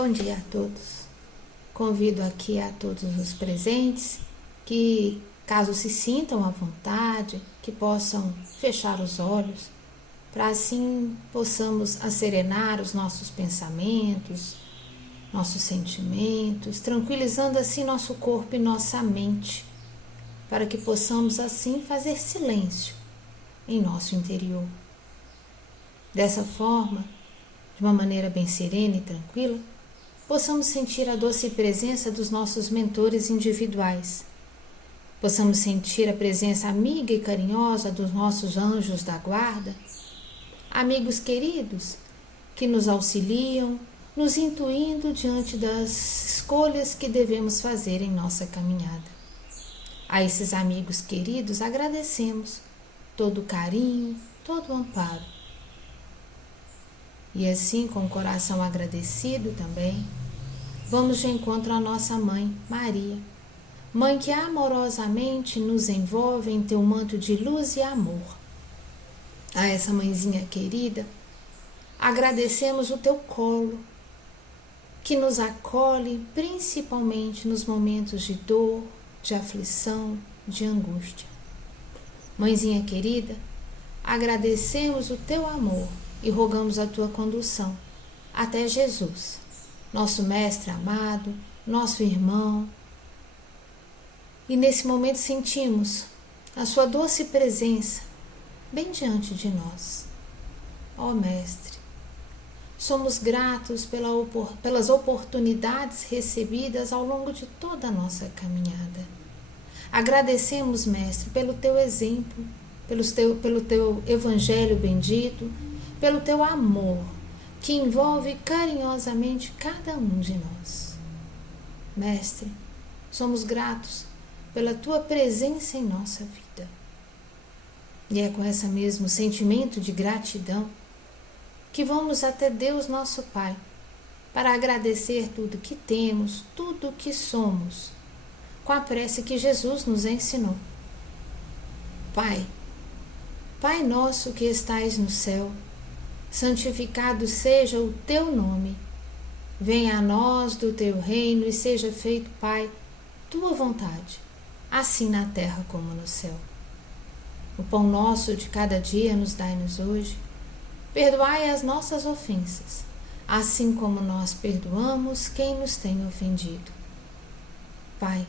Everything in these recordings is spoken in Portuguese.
Bom dia a todos. Convido aqui a todos os presentes que, caso se sintam à vontade, que possam fechar os olhos, para assim possamos acerenar os nossos pensamentos, nossos sentimentos, tranquilizando assim nosso corpo e nossa mente, para que possamos assim fazer silêncio em nosso interior. Dessa forma, de uma maneira bem serena e tranquila, possamos sentir a doce presença dos nossos mentores individuais. Possamos sentir a presença amiga e carinhosa dos nossos anjos da guarda, amigos queridos que nos auxiliam, nos intuindo diante das escolhas que devemos fazer em nossa caminhada. A esses amigos queridos agradecemos todo o carinho, todo o amparo. E assim, com o coração agradecido também, vamos de encontro à nossa mãe, Maria, mãe que amorosamente nos envolve em teu manto de luz e amor. A essa mãezinha querida, agradecemos o teu colo, que nos acolhe principalmente nos momentos de dor, de aflição, de angústia. Mãezinha querida, agradecemos o teu amor e rogamos a tua condução até Jesus, nosso mestre amado, nosso irmão. E nesse momento sentimos a sua doce presença bem diante de nós. Ó Mestre, somos gratos pelas oportunidades recebidas ao longo de toda a nossa caminhada. Agradecemos, Mestre, pelo teu exemplo, pelo teu evangelho bendito, pelo teu amor, que envolve carinhosamente cada um de nós. Mestre, somos gratos pela tua presença em nossa vida. E é com esse mesmo sentimento de gratidão que vamos até Deus nosso Pai, para agradecer tudo que temos, tudo que somos, com a prece que Jesus nos ensinou. Pai, Pai nosso que estais no céu, santificado seja o teu nome. Venha a nós do teu reino e seja feito, Pai, tua vontade, assim na terra como no céu. O pão nosso de cada dia nos dai-nos hoje. Perdoai as nossas ofensas, assim como nós perdoamos quem nos tem ofendido. Pai,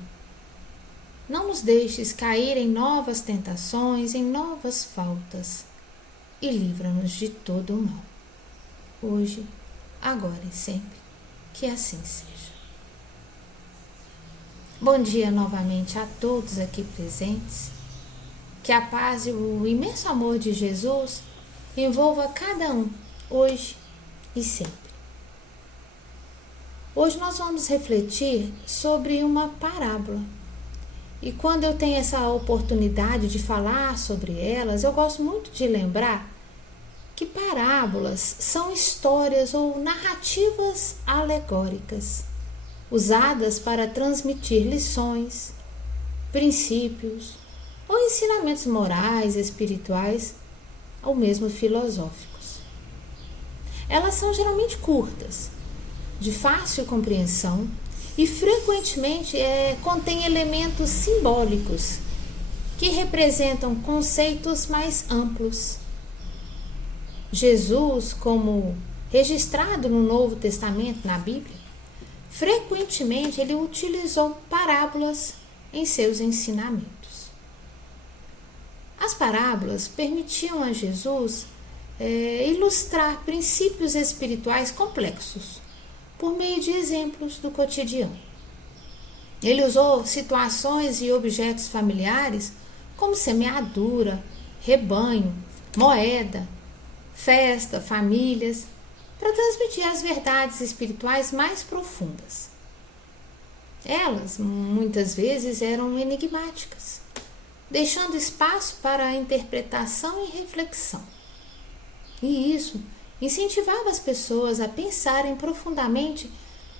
não nos deixes cair em novas tentações, em novas faltas, e livra-nos de todo o mal, hoje, agora e sempre, que assim seja. Bom dia novamente a todos aqui presentes, que a paz e o imenso amor de Jesus envolva cada um, hoje e sempre. Hoje nós vamos refletir sobre uma parábola. E quando eu tenho essa oportunidade de falar sobre elas, eu gosto muito de lembrar que parábolas são histórias ou narrativas alegóricas, usadas para transmitir lições, princípios ou ensinamentos morais, espirituais ou mesmo filosóficos. Elas são geralmente curtas, de fácil compreensão, e frequentemente contém elementos simbólicos que representam conceitos mais amplos. Jesus, como registrado no Novo Testamento, na Bíblia, frequentemente ele utilizou parábolas em seus ensinamentos. As parábolas permitiam a Jesus ilustrar princípios espirituais complexos por meio de exemplos do cotidiano. Ele usou situações e objetos familiares como semeadura, rebanho, moeda, festa, famílias, para transmitir as verdades espirituais mais profundas. Elas, muitas vezes, eram enigmáticas, deixando espaço para a interpretação e reflexão. E isso incentivava as pessoas a pensarem profundamente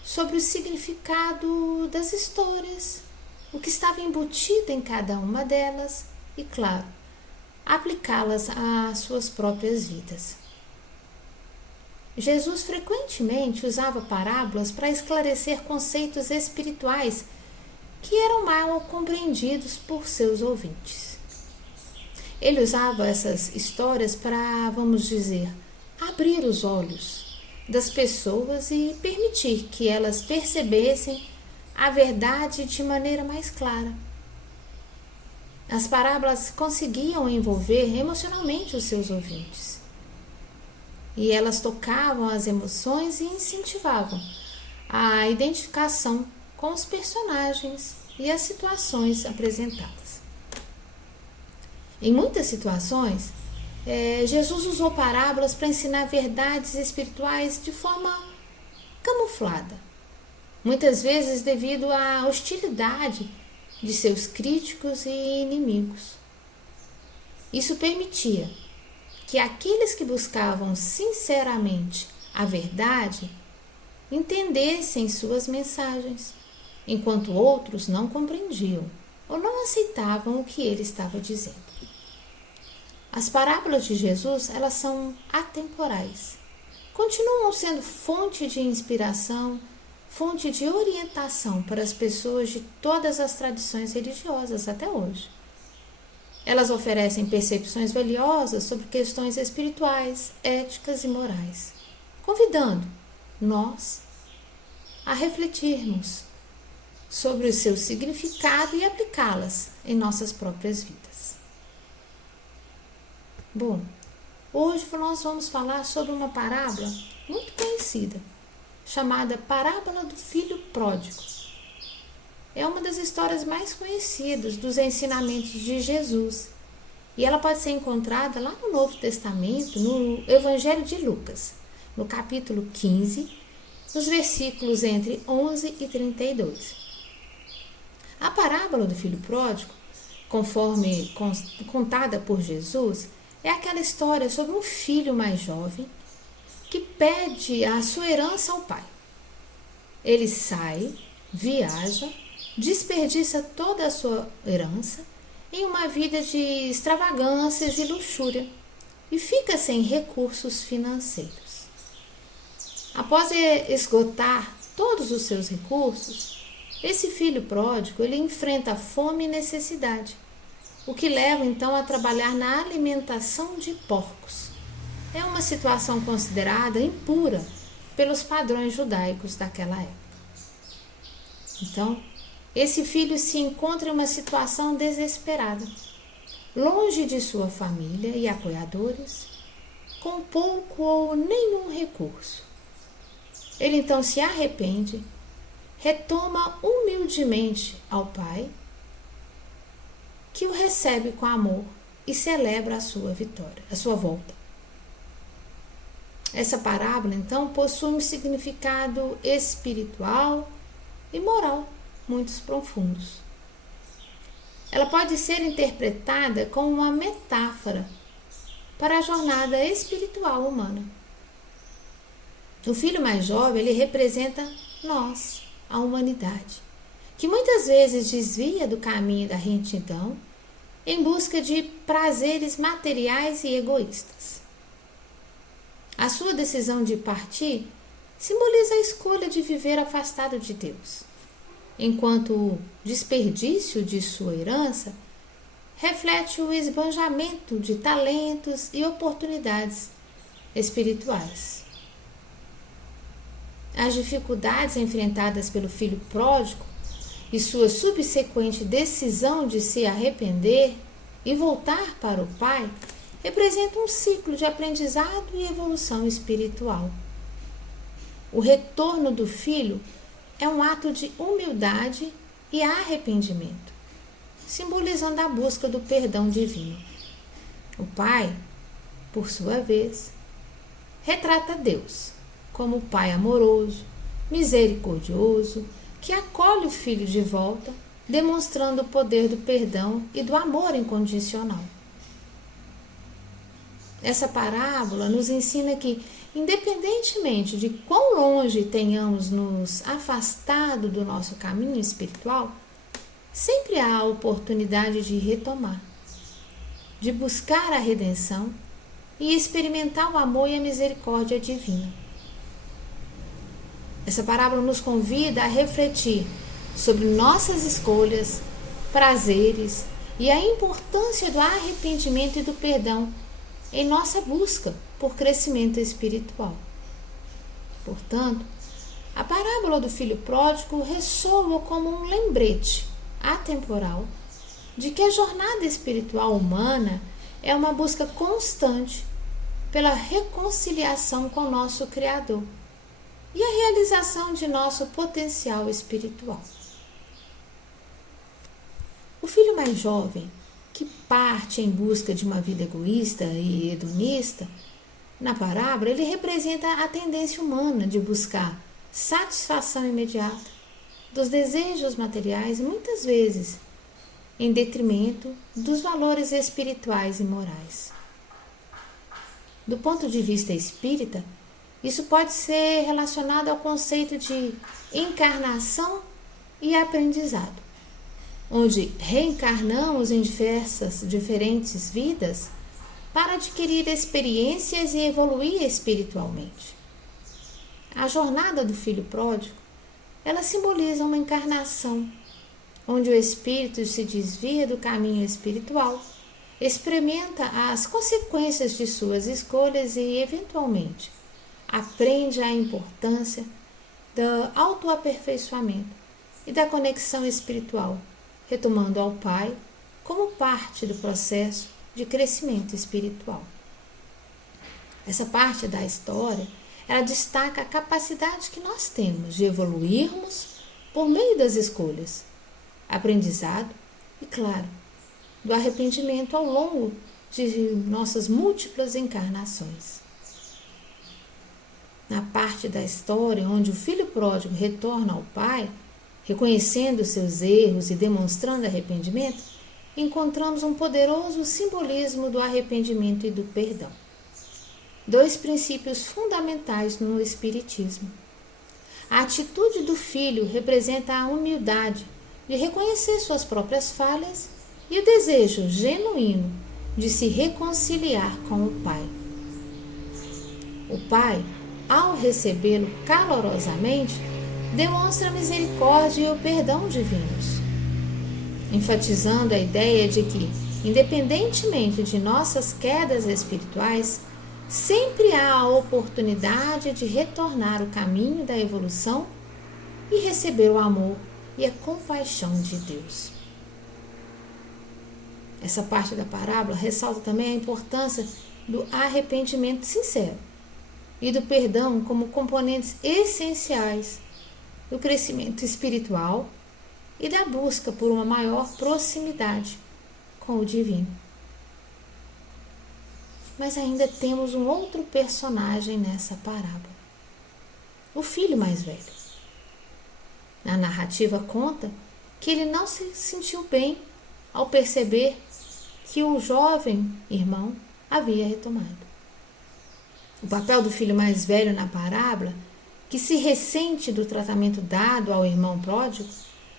sobre o significado das histórias, o que estava embutido em cada uma delas e, claro, aplicá-las às suas próprias vidas. Jesus frequentemente usava parábolas para esclarecer conceitos espirituais que eram mal compreendidos por seus ouvintes. Ele usava essas histórias para, vamos dizer, abrir os olhos das pessoas e permitir que elas percebessem a verdade de maneira mais clara. As parábolas conseguiam envolver emocionalmente os seus ouvintes. E elas tocavam as emoções e incentivavam a identificação com os personagens e as situações apresentadas. Em muitas situações, Jesus usou parábolas para ensinar verdades espirituais de forma camuflada, muitas vezes devido à hostilidade de seus críticos e inimigos. Isso permitia que aqueles que buscavam sinceramente a verdade entendessem suas mensagens, enquanto outros não compreendiam ou não aceitavam o que ele estava dizendo. As parábolas de Jesus, elas são atemporais. Continuam sendo fonte de inspiração, fonte de orientação para as pessoas de todas as tradições religiosas até hoje. Elas oferecem percepções valiosas sobre questões espirituais, éticas e morais, convidando nós a refletirmos sobre o seu significado e aplicá-las em nossas próprias vidas. Bom, hoje nós vamos falar sobre uma parábola muito conhecida, chamada Parábola do Filho Pródigo. É uma das histórias mais conhecidas dos ensinamentos de Jesus e ela pode ser encontrada lá no Novo Testamento, no Evangelho de Lucas, no capítulo 15, nos versículos entre 11 e 32. A parábola do Filho Pródigo, conforme contada por Jesus, é aquela história sobre um filho mais jovem que pede a sua herança ao pai. Ele sai, viaja, desperdiça toda a sua herança em uma vida de extravagâncias e luxúria e fica sem recursos financeiros. Após esgotar todos os seus recursos, esse filho pródigo ele enfrenta fome e necessidade, o que leva então a trabalhar na alimentação de porcos. É uma situação considerada impura pelos padrões judaicos daquela época. Então, esse filho se encontra em uma situação desesperada, longe de sua família e apoiadores, com pouco ou nenhum recurso. Ele então se arrepende, retoma humildemente ao pai, que o recebe com amor e celebra a sua vitória, a sua volta. Essa parábola, então, possui um significado espiritual e moral muito profundos. Ela pode ser interpretada como uma metáfora para a jornada espiritual humana. O filho mais jovem, ele representa nós, a humanidade, que muitas vezes desvia do caminho da retidão em busca de prazeres materiais e egoístas. A sua decisão de partir simboliza a escolha de viver afastado de Deus, enquanto o desperdício de sua herança reflete o esbanjamento de talentos e oportunidades espirituais. As dificuldades enfrentadas pelo filho pródigo e sua subsequente decisão de se arrepender e voltar para o pai representam um ciclo de aprendizado e evolução espiritual. O retorno do filho é um ato de humildade e arrependimento, simbolizando a busca do perdão divino. O pai, por sua vez, retrata Deus como o pai amoroso, misericordioso, que acolhe o filho de volta, demonstrando o poder do perdão e do amor incondicional. Essa parábola nos ensina que, independentemente de quão longe tenhamos nos afastado do nosso caminho espiritual, sempre há a oportunidade de retomar, de buscar a redenção e experimentar o amor e a misericórdia divina. Essa parábola nos convida a refletir sobre nossas escolhas, prazeres e a importância do arrependimento e do perdão em nossa busca por crescimento espiritual. Portanto, a parábola do filho pródigo ressoa como um lembrete atemporal de que a jornada espiritual humana é uma busca constante pela reconciliação com nosso Criador e a realização de nosso potencial espiritual. O filho mais jovem, que parte em busca de uma vida egoísta e hedonista, na parábola ele representa a tendência humana de buscar satisfação imediata dos desejos materiais, muitas vezes em detrimento dos valores espirituais e morais. Do ponto de vista espírita, isso pode ser relacionado ao conceito de encarnação e aprendizado, onde reencarnamos em diferentes vidas para adquirir experiências e evoluir espiritualmente. A jornada do filho pródigo, ela simboliza uma encarnação, onde o espírito se desvia do caminho espiritual, experimenta as consequências de suas escolhas e, eventualmente, aprende a importância do autoaperfeiçoamento e da conexão espiritual, retomando ao Pai como parte do processo de crescimento espiritual. Essa parte da história, ela destaca a capacidade que nós temos de evoluirmos por meio das escolhas, aprendizado e, claro, do arrependimento ao longo de nossas múltiplas encarnações. Na parte da história onde o filho pródigo retorna ao pai, reconhecendo seus erros e demonstrando arrependimento, encontramos um poderoso simbolismo do arrependimento e do perdão. Dois princípios fundamentais no Espiritismo. A atitude do filho representa a humildade de reconhecer suas próprias falhas e o desejo genuíno de se reconciliar com o pai. O pai, ao recebê-lo calorosamente, demonstra a misericórdia e o perdão divinos, enfatizando a ideia de que, independentemente de nossas quedas espirituais, sempre há a oportunidade de retornar o caminho da evolução e receber o amor e a compaixão de Deus. Essa parte da parábola ressalta também a importância do arrependimento sincero e do perdão como componentes essenciais do crescimento espiritual e da busca por uma maior proximidade com o divino. Mas ainda temos um outro personagem nessa parábola, o filho mais velho. A narrativa conta que ele não se sentiu bem ao perceber que o jovem irmão havia retomado. O papel do filho mais velho na parábola, que se ressente do tratamento dado ao irmão pródigo,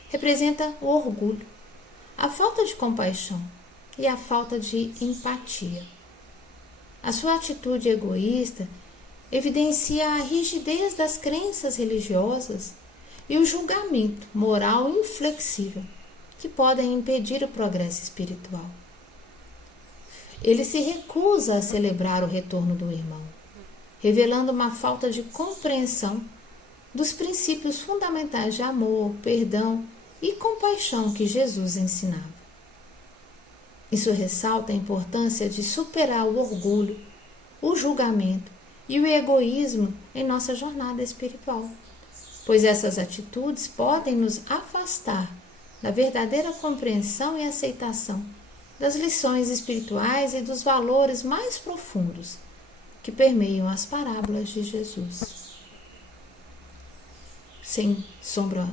representa o orgulho, a falta de compaixão e a falta de empatia. A sua atitude egoísta evidencia a rigidez das crenças religiosas e o julgamento moral inflexível que podem impedir o progresso espiritual. Ele se recusa a celebrar o retorno do irmão, revelando uma falta de compreensão dos princípios fundamentais de amor, perdão e compaixão que Jesus ensinava. Isso ressalta a importância de superar o orgulho, o julgamento e o egoísmo em nossa jornada espiritual, pois essas atitudes podem nos afastar da verdadeira compreensão e aceitação das lições espirituais e dos valores mais profundos que permeiam as parábolas de Jesus. Sem sombra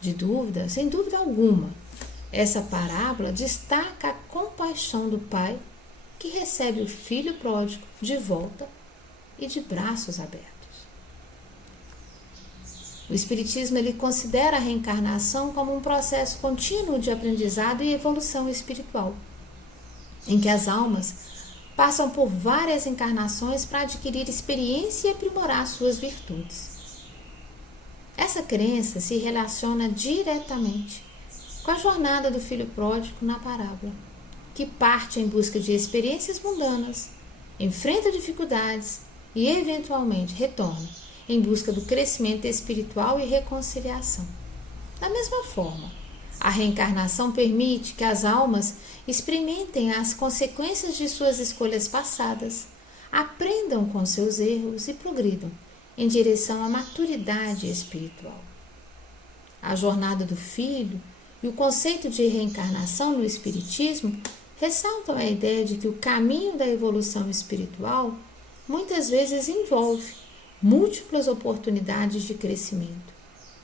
de dúvida, sem dúvida alguma, essa parábola destaca a compaixão do pai que recebe o filho pródigo de volta e de braços abertos. O Espiritismo ele considera a reencarnação como um processo contínuo de aprendizado e evolução espiritual, em que as almas passam por várias encarnações para adquirir experiência e aprimorar suas virtudes. Essa crença se relaciona diretamente com a jornada do filho pródigo na parábola, que parte em busca de experiências mundanas, enfrenta dificuldades e, eventualmente, retorna em busca do crescimento espiritual e reconciliação. Da mesma forma, a reencarnação permite que as almas experimentem as consequências de suas escolhas passadas, aprendam com seus erros e progridam em direção à maturidade espiritual. A jornada do filho e o conceito de reencarnação no Espiritismo ressaltam a ideia de que o caminho da evolução espiritual muitas vezes envolve múltiplas oportunidades de crescimento,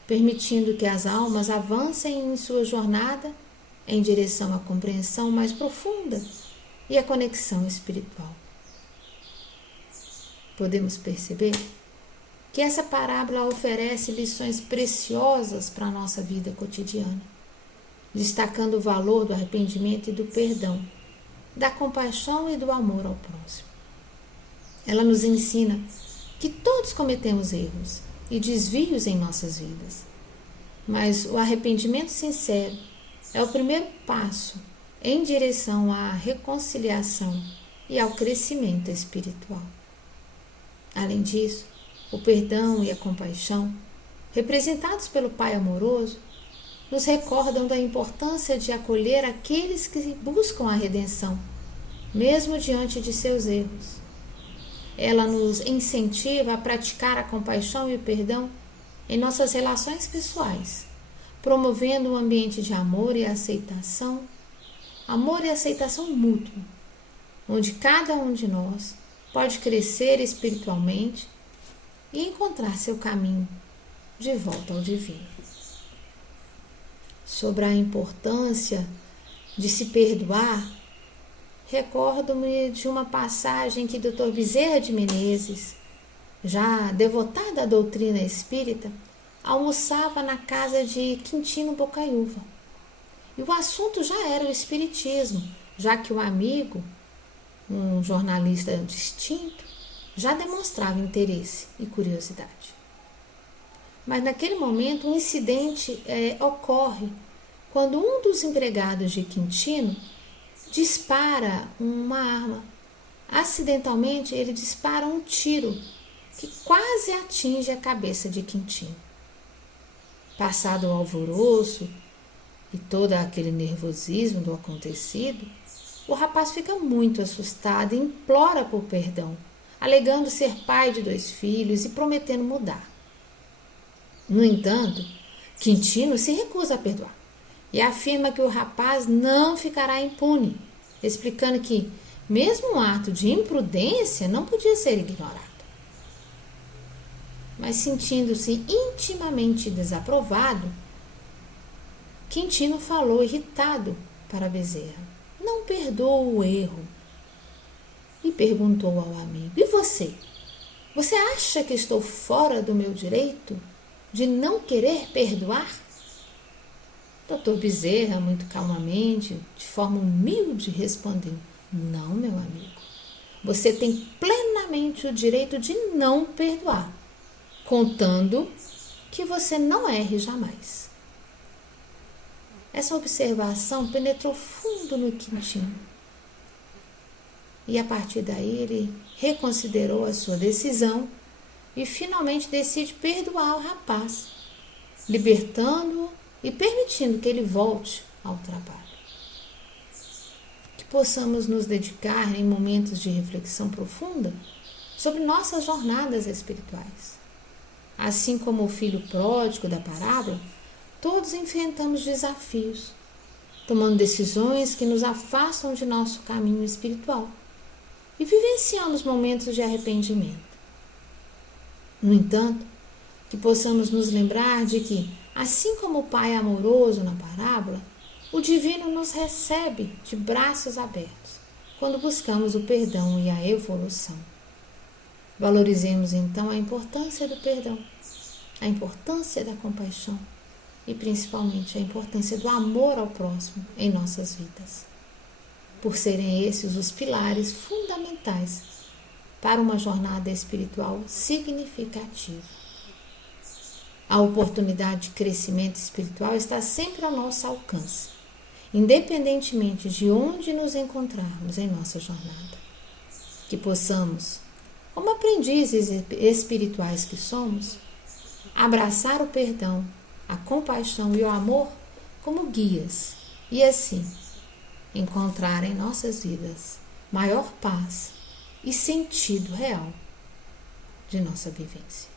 permitindo que as almas avancem em sua jornada em direção à compreensão mais profunda e à conexão espiritual. Podemos perceber que essa parábola oferece lições preciosas para a nossa vida cotidiana, destacando o valor do arrependimento e do perdão, da compaixão e do amor ao próximo. Ela nos ensina que todos cometemos erros e desvios em nossas vidas, mas o arrependimento sincero é o primeiro passo em direção à reconciliação e ao crescimento espiritual. Além disso, o perdão e a compaixão, representados pelo Pai amoroso, nos recordam da importância de acolher aqueles que buscam a redenção, mesmo diante de seus erros. Ela nos incentiva a praticar a compaixão e o perdão em nossas relações pessoais, promovendo um ambiente de amor e aceitação mútua, onde cada um de nós pode crescer espiritualmente e encontrar seu caminho de volta ao divino. Sobre a importância de se perdoar, recordo-me de uma passagem que Dr. Bezerra de Menezes, já devotado à doutrina espírita, almoçava na casa de Quintino Bocaiúva. E o assunto já era o espiritismo, já que o amigo, um jornalista distinto, já demonstrava interesse e curiosidade. Mas naquele momento um incidente ocorre quando um dos empregados de Quintino dispara uma arma. Acidentalmente ele dispara um tiro que quase atinge a cabeça de Quintino. Passado o alvoroço e todo aquele nervosismo do acontecido, o rapaz fica muito assustado e implora por perdão, alegando ser pai de 2 filhos e prometendo mudar. No entanto, Quintino se recusa a perdoar e afirma que o rapaz não ficará impune, explicando que, mesmo um ato de imprudência, não podia ser ignorado. Mas sentindo-se intimamente desaprovado, Quintino falou irritado para Bezerra: "Não perdoo o erro." E perguntou ao amigo: "E você? Você acha que estou fora do meu direito de não querer perdoar?" Dr. Bezerra, muito calmamente, de forma humilde, respondeu: "Não, meu amigo. Você tem plenamente o direito de não perdoar, contando que você não erre jamais." Essa observação penetrou fundo no Quintino. E a partir daí ele reconsiderou a sua decisão e finalmente decide perdoar o rapaz, libertando-o e permitindo que ele volte ao trabalho. Que possamos nos dedicar em momentos de reflexão profunda sobre nossas jornadas espirituais. Assim como o filho pródigo da parábola, todos enfrentamos desafios, tomando decisões que nos afastam de nosso caminho espiritual e vivenciamos momentos de arrependimento. No entanto, que possamos nos lembrar de que, assim como o Pai amoroso na parábola, o Divino nos recebe de braços abertos quando buscamos o perdão e a evolução. Valorizemos então a importância do perdão, a importância da compaixão e principalmente a importância do amor ao próximo em nossas vidas, por serem esses os pilares fundamentais para uma jornada espiritual significativa. A oportunidade de crescimento espiritual está sempre ao nosso alcance, independentemente de onde nos encontrarmos em nossa jornada. Que possamos, como aprendizes espirituais que somos, abraçar o perdão, a compaixão e o amor como guias e assim encontrar em nossas vidas maior paz e sentido real de nossa vivência.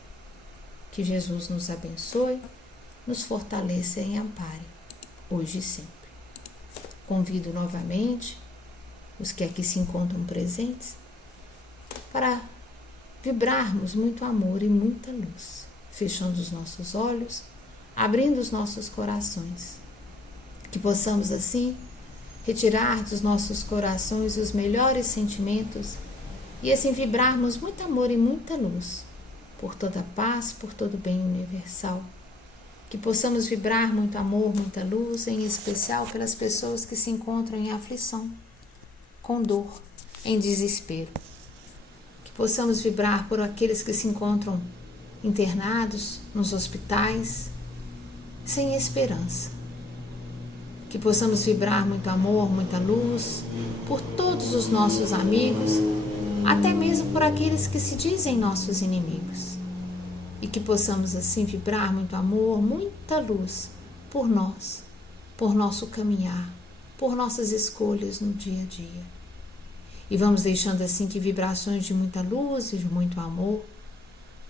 Que Jesus nos abençoe, nos fortaleça e ampare, hoje e sempre. Convido novamente os que aqui se encontram presentes para vibrarmos muito amor e muita luz, fechando os nossos olhos, abrindo os nossos corações. Que possamos assim retirar dos nossos corações os melhores sentimentos e assim vibrarmos muito amor e muita luz, por toda a paz, por todo o bem universal. Que possamos vibrar muito amor, muita luz, em especial pelas pessoas que se encontram em aflição, com dor, em desespero. Que possamos vibrar por aqueles que se encontram internados nos hospitais, sem esperança. Que possamos vibrar muito amor, muita luz, por todos os nossos amigos, até mesmo por aqueles que se dizem nossos inimigos. E que possamos assim vibrar muito amor, muita luz por nós, por nosso caminhar, por nossas escolhas no dia a dia. E vamos deixando assim que vibrações de muita luz e de muito amor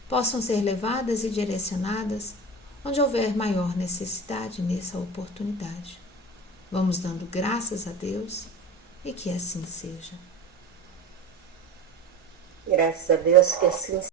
possam ser levadas e direcionadas onde houver maior necessidade nessa oportunidade. Vamos dando graças a Deus e que assim seja. Graças a Deus que assim seja.